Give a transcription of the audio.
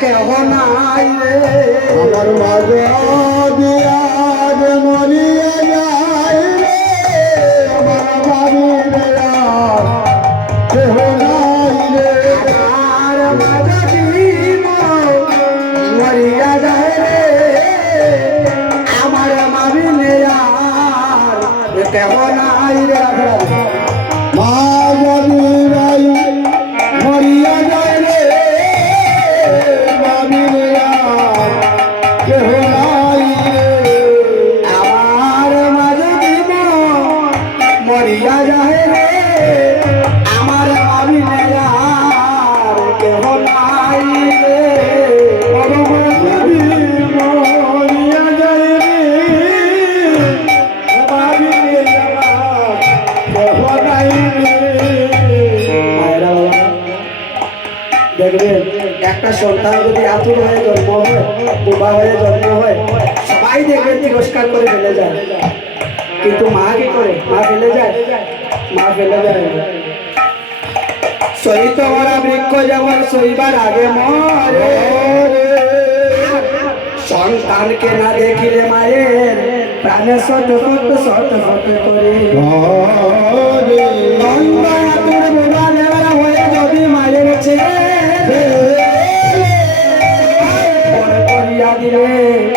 কেহ নাই রে। আমার মাঝে দিয়াজ মরিয়া যায় রে। আমার আর কেহ নাই রে। আর মা মরিয়া যায় রে। আমার মাবি আর কেহ নাই রে। মরিয়া যায় রে। আমার আমি আর কেহ নাই রে। দেখবেন একটা সন্তান যদি আতুর হয়ে জন্ম হয় বোবা হয়ে জন্ম হয় সবাই দেখবেন তিরস্কার করে ফেলে যায় কিন্তু মা কি করে? মা ফেলে যায়? মা ফেলে যায়। সহিত মরা বৃক্ষ যেমন সইবার আগে মরে সন্তানকে না দেখিলে মায়ের প্রাণে শত শত শত শত করে। হয়ে যদি মায়ের ছেলে করিয়া দিলে